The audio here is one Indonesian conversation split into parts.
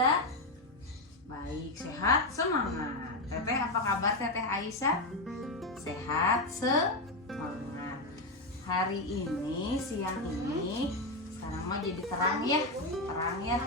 Aziza? Baik, sehat, semangat. Teteh, apa kabar Teteh Aisyah? Sehat, semangat. Hari ini, siang ini, sekarang mah jadi terang ya. Terang ya.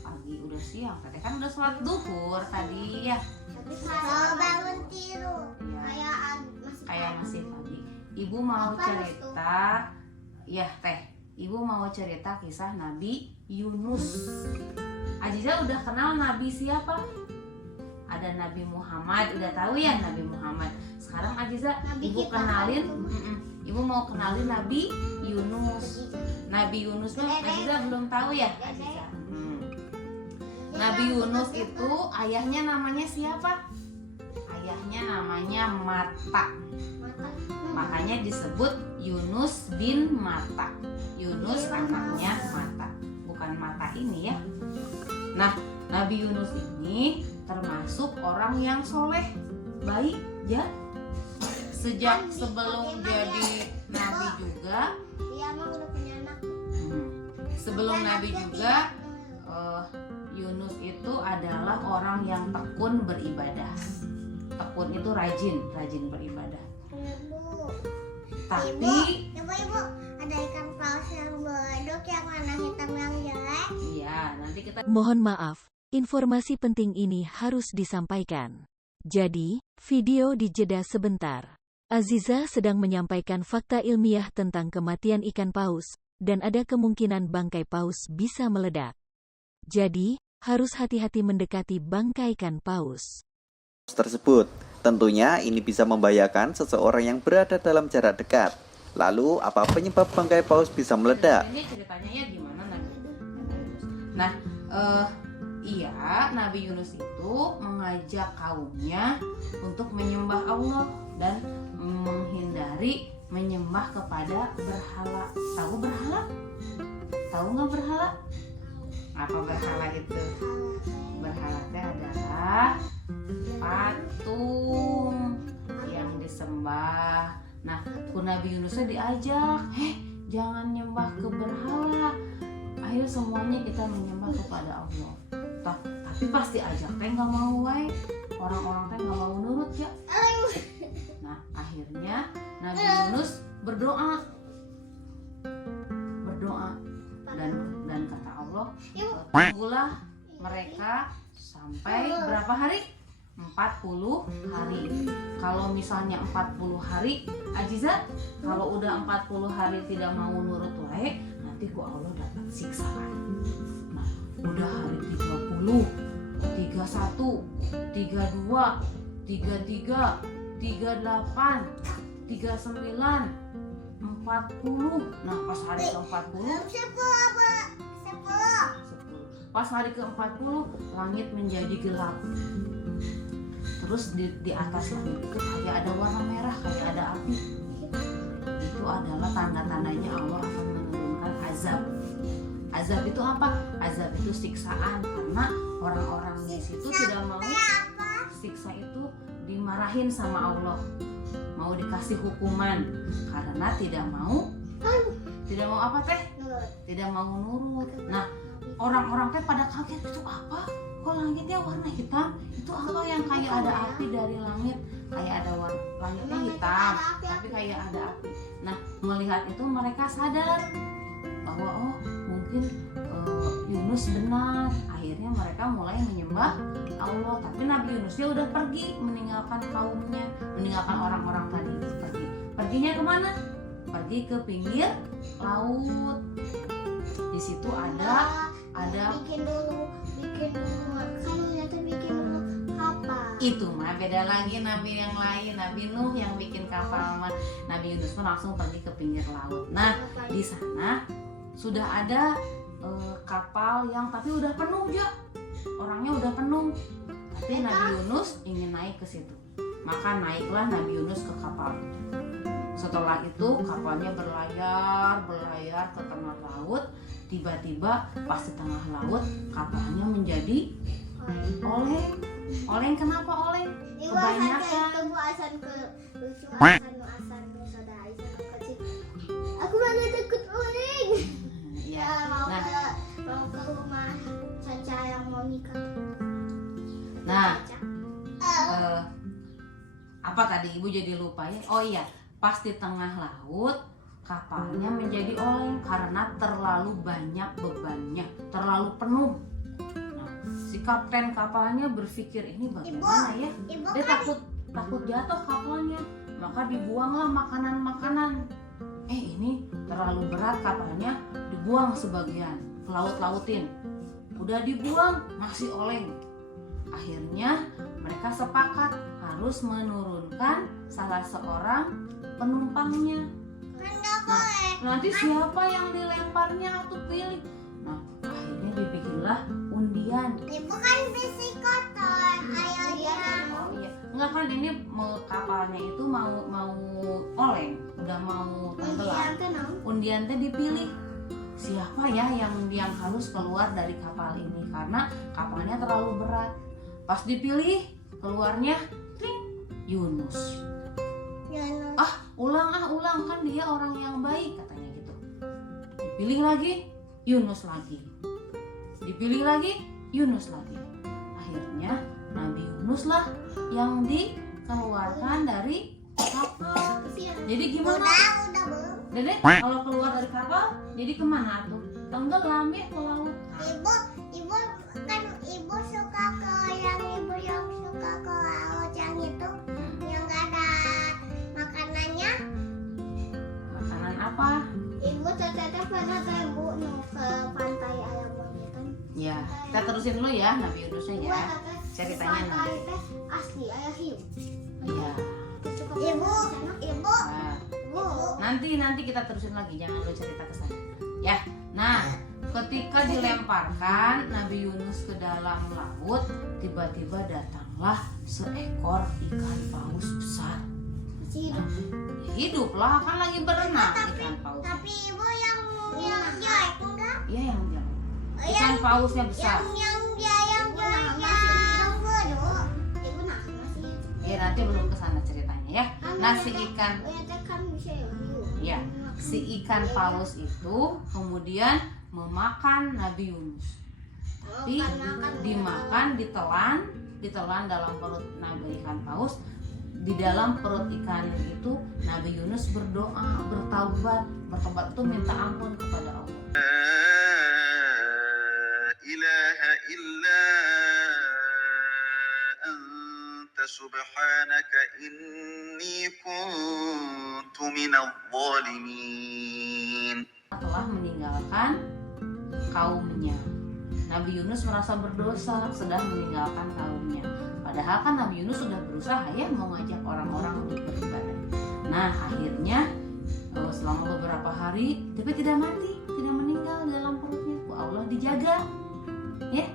Pagi udah siang, Teteh kan udah sholat duhur tadi ya. Kalau bangun tidur Ya, kayak masih pagi. Ibu mau Apa cerita, ya Teh. Ibu mau cerita kisah Nabi Yunus. Aziza udah kenal Nabi siapa? Ada Nabi Muhammad, udah tahu ya Nabi Muhammad. Sekarang Aziza, Nabi ibu kita kenalin, tahu. ibu mau kenalin Nabi Yunus. Nabi Yunus mah Aziza belum tahu ya Aziza. Nabi Yunus itu ayahnya namanya siapa? Ayahnya namanya Matta. Makanya disebut Yunus bin Matta. Yunus anaknya Matta, bukan Mata ini ya. Nah, Nabi Yunus ini termasuk orang yang soleh, baik ya. Sejak sebelum jadi Nabi juga, Dia emang udah punya anak. sebelum Nabi juga, Yunus itu adalah orang yang tekun beribadah. Tekun itu rajin beribadah. Ibu, Tapi ibu, ada ikan paus yang bodoh yang warna hitam yang jelek. iya, nanti kita Mohon maaf, informasi penting ini harus disampaikan. Jadi, video dijeda sebentar. Aziza sedang menyampaikan fakta ilmiah tentang kematian ikan paus, dan ada kemungkinan bangkai paus bisa meledak. Jadi, harus hati-hati mendekati bangkai ikan paus tersebut. Tentunya ini bisa membahayakan seseorang yang berada dalam jarak dekat. Lalu, apa penyebab bangkai paus bisa meledak? Ini ceritanya ya gimana Nabi Yunus. Nah, iya, Nabi Yunus itu mengajak kaumnya untuk menyembah Allah dan menghindari menyembah kepada berhala. Tahu berhala? Tahu nggak berhala? Apa berhala itu? Berhala itu adalah patung yang disembah. Nah, Nabi Yunusnya diajak, jangan nyembah ke berhala. Ayo semuanya kita menyembah kepada Allah. Tapi pasti ajak teh nggak mau, orang-orang teh nggak mau nurut ya. Nah, akhirnya Nabi Yunus berdoa dan kata Allah, tunggulah mereka sampai berapa hari? 40 hari. Kalau misalnya 40 hari, Aziza, kalau udah 40 hari tidak mau nurut wae, nanti ku Allah dapat siksaan. Nah, udah hari 30, 31, 32, 33, 38, 39, 40. Nah, pas hari ke-40, 10. Pas hari ke-40, langit menjadi gelap. Terus di atas langit itu kayak ada warna merah, kayak ada api. Itu adalah tanda-tandanya Allah akan menurunkan azab. Azab itu apa? Azab itu siksaan, karena orang-orang di situ tidak mau siksa itu dimarahin sama Allah. Mau dikasih hukuman karena tidak mau apa teh? Tidak mau nurut. Nah, orang-orang teh pada kaget, itu apa? Kok langitnya warna hitam? Itu apa yang kayak ada api dari langit? Kayak ada langitnya hitam, tapi kayak ada api. Nah, melihat itu mereka sadar bahwa mungkin Yunus benar. Akhirnya mereka mulai menyembah Allah. Tapi Nabi Yunusnya udah pergi meninggalkan kaumnya, meninggalkan orang-orang tadi. Perginya kemana? Pergi ke pinggir laut. Di situ ada bikin dulu kan bikin dulu kapal. Itu mah beda lagi Nabi yang lain. Nabi Nuh yang bikin kapal mah. Nabi Yunus pun langsung pergi ke pinggir laut. Nah, di sana sudah ada kapal yang tapi udah penuh ya. Orangnya udah penuh. Tapi Nabi Yunus ingin naik ke situ. Maka naiklah Nabi Yunus ke kapal. Setelah itu kapalnya berlayar ke tengah laut. Tiba-tiba pas di tengah laut kapalnya menjadi oleng. Kenapa oleng? Kebanyakan. Aku malah takut oleng. Ya. Mau Nah, ke rumah Caca yang mau nikah. Nah, Caca. apa tadi ibu jadi lupa ya? Oh iya, pas di tengah laut kapalnya menjadi oleng karena terlalu banyak bebannya, terlalu penuh. Nah, si kapten kapalnya berpikir ini bagaimana ya? Ibu Dia kan takut jatuh kapalnya, maka dibuanglah makanan-makanan. Ini terlalu berat kapalnya, dibuang sebagian ke laut-lautin. Udah dibuang masih oleng. Akhirnya mereka sepakat harus menurunkan salah seorang penumpangnya. kan nggak boleh. Nanti siapa yang dilemparnya atau pilih? Nah, akhirnya dibikinlah undian. Ibu kan besi kotor. Ayo dia. Oh iya, enggak kan ini kapalnya itu mau oleng, udah mau tenggelam. Undian teh dipilih siapa ya yang harus keluar dari kapal ini karena kapalnya terlalu berat. Pas dipilih keluarnya tring, Yunus. Ulang kan dia orang yang baik katanya gitu. Dipilih lagi Yunus lagi. Dipilih lagi Yunus lagi. Akhirnya Nabi Yunus lah yang dikeluarkan dari kapal. Jadi gimana? Udah belum. Dede, kalau keluar dari kapal, jadi kemana tuh? Tenggelam ya ke laut. Ibu kan ibu suka ke yang suka ke laut yang itu yang nggak ada makanannya. Makanan apa? Ibu teteh pernah ke ibu ke pantai ayam monyetan. Ya, kita terusin dulu ya Nabi Yunusnya ya. Ceritanya pantai teh asli ayah hiu. Iya. Ibu. Nah, nanti kita terusin lagi, jangan lu cerita ke sana. Ya. Nah, ketika dilemparkan Nabi Yunus ke dalam laut, tiba-tiba datanglah seekor ikan paus besar. Nah, hiduplah kan lagi berenang ikan paus. Tapi ibu yang jelek enggak? Iya yang jauh. Ikan pausnya besar. Yang bodoh. Ibu masih. Ya nanti belum ke sana ceritanya ya. Nah si ikan, ya si ikan paus itu kemudian memakan Nabi Yunus. Tapi dimakan, ditelan dalam perut Nabi ikan paus. Di dalam perut ikan itu Nabi Yunus berdoa, bertaubat itu minta ampun kepada Allah. ilaha illa anta subhanaka inni kuntu minadh dhalimin. Telah meninggalkan kaumnya. Nabi Yunus merasa berdosa sudah meninggalkan kaumnya. Padahal kan Nabi Yunus sudah berusaha ya mau ngajak orang-orang untuk beribadah. Nah akhirnya selama beberapa hari tapi tidak mati, tidak meninggal dalam perutnya. Ku Allah dijaga, ya.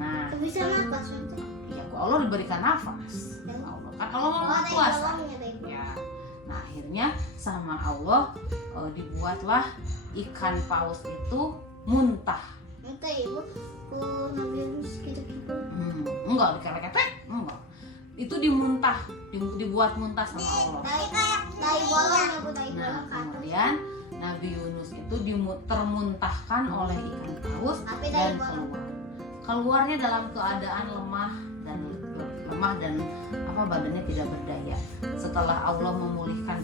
Nah Bisa nafas nanti. ya ku Allah diberikan nafas. Allah kan Allah maha kuasa. Ya. Nah akhirnya sama Allah dibuatlah ikan paus itu muntah. Minta ibu ku Nabi Yunus gitu-gitu. Enggak dikelek-kelek, enggak. Itu dimuntah, dibuat muntah sama Allah. Dari bolong ya bu, dari Nah, bolong ke atas. kemudian Nabi Yunus itu termuntahkan oleh ikan paus Tapi dari dan bolong. keluarnya dalam keadaan lemah dan badannya tidak berdaya. Setelah Allah memulihkan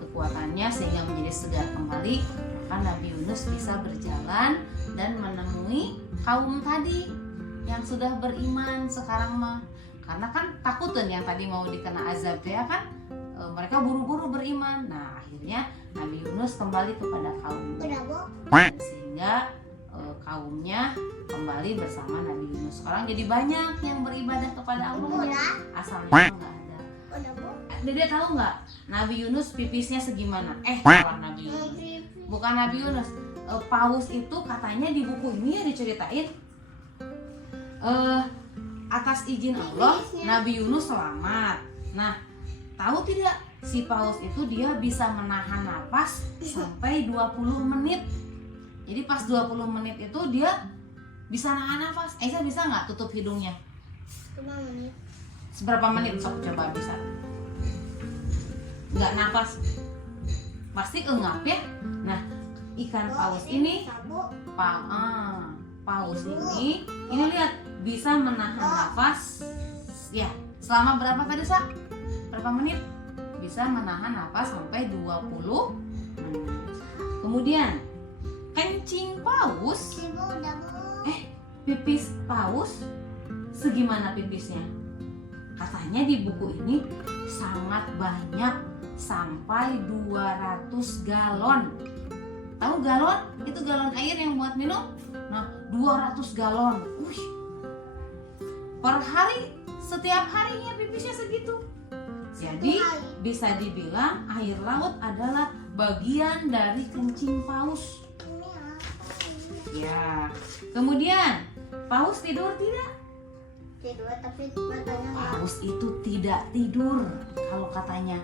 kekuatannya sehingga menjadi segar kembali, maka Nabi Yunus bisa berjalan dan menemui kaum tadi yang sudah beriman sekarang mah. Karena kan takutan yang tadi mau dikena azab ya kan, mereka buru-buru beriman. Nah akhirnya Nabi Yunus kembali kepada kaumnya sehingga kaumnya kembali bersama Nabi Yunus. Sekarang jadi banyak yang beribadah kepada Allah ya. Asalnya nggak ada. Dede tahu nggak Nabi Yunus pipisnya segimana? Salah Nabi Yunus. Bukan Nabi Yunus. Paus itu katanya di buku ini ya diceritain atas izin Allah Nabi Yunus selamat. Nah, tahu tidak si paus itu dia bisa menahan napas sampai 20 menit. Jadi pas 20 menit itu dia bisa nahan nafas. Aisyah bisa nggak tutup hidungnya? 5 menit. Seberapa menit sok coba bisa? Nggak nafas. Pasti engap ya. Nah, ikan paus ini paus ini lihat bisa menahan nafas ya selama berapa tadi Sa? Berapa menit? Bisa menahan nafas sampai 20 menit. Kemudian kencing paus, pipis paus segimana pipisnya? Katanya di buku ini sangat banyak sampai 200 galon. Tahu galon? Itu galon air yang buat minum. Nah, 200 galon. Per hari, setiap harinya pipisnya segitu. Jadi bisa dibilang air laut adalah bagian dari kencing paus. Ya. Kemudian, paus tidur tidak? Tidur tapi matanya Paus itu tidak tidur kalau katanya.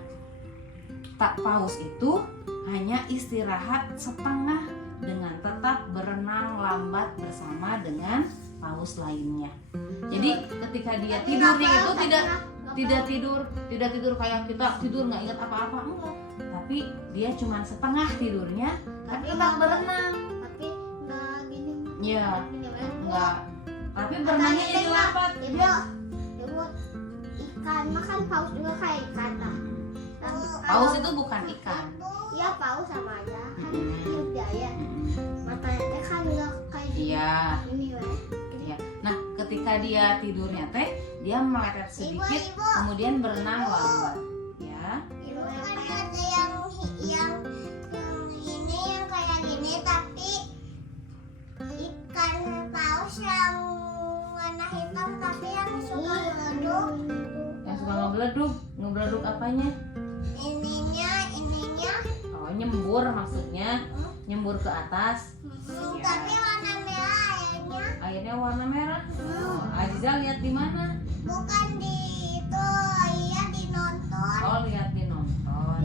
Paus itu hanya istirahat setengah dengan tetap berenang lambat bersama dengan paus lainnya. Jadi ketika dia tidurnya itu tidak tidur kayak kita tidur nggak ingat apa-apa, enggak. Tapi dia cuma setengah tidurnya, tapi tetap berenang. tapi nggak gini. Ya, Gini kan? enggak. Tapi berenangnya jadi lambat. Ibu, ikan makan paus juga kayak ikan lah. Paus itu bukan ikan. Iya paus sama aja kan budaya. Matanya kan nggak kayak Iya. ini lah. Ya. Nah, ketika dia tidurnya teh, dia meletet sedikit, kemudian berenang lambat. Ya. Ibu kan ada yang ini yang kayak gini tapi ikan paus yang warna hitam tapi yang suka meleduk. Yang suka ngebeleduk apanya? Ininya Oh, nyembur maksudnya, nyembur ke atas. Ya. tapi warna merah airnya. Airnya warna merah. Oh, Aziza lihat di mana? Bukan di itu, iya di nonton. Oh, lihat di nonton.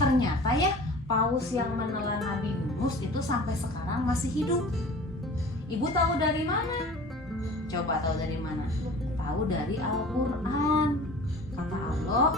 Ternyata ya paus yang menelan Nabi Yunus itu sampai sekarang masih hidup. Ibu tahu dari mana? Coba tahu dari mana? Tahu dari Al-Qur'an. Kata Allah,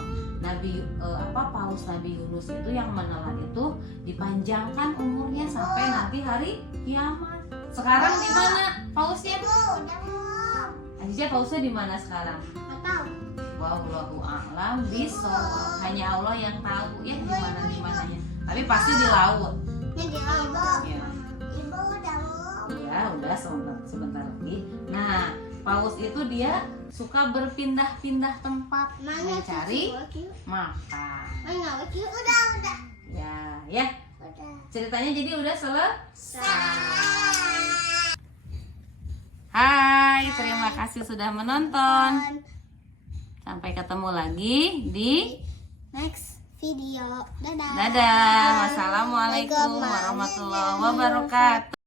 paus Nabi Yunus itu yang menelan itu dipanjangkan umurnya sampai nanti hari kiamat. Sekarang di mana pausnya? Udah mau. Aziza pausnya di mana sekarang? Nggak tahu. Wallahu a'lam bishawab. Hanya Allah yang tahu ya di mananya. Tapi pasti di laut. Ini di laut. Ya. Ibu udah mau. Iya, udah sebentar lagi. Nah, paus itu dia suka berpindah-pindah tempat mencari makan. Udah. Ya. Udah. Ceritanya jadi udah selesai. Selamat. Hai, terima kasih sudah menonton. Sampai ketemu lagi di Next video. Dadah. Dadah. Wassalamualaikum warahmatullahi wabarakatuh.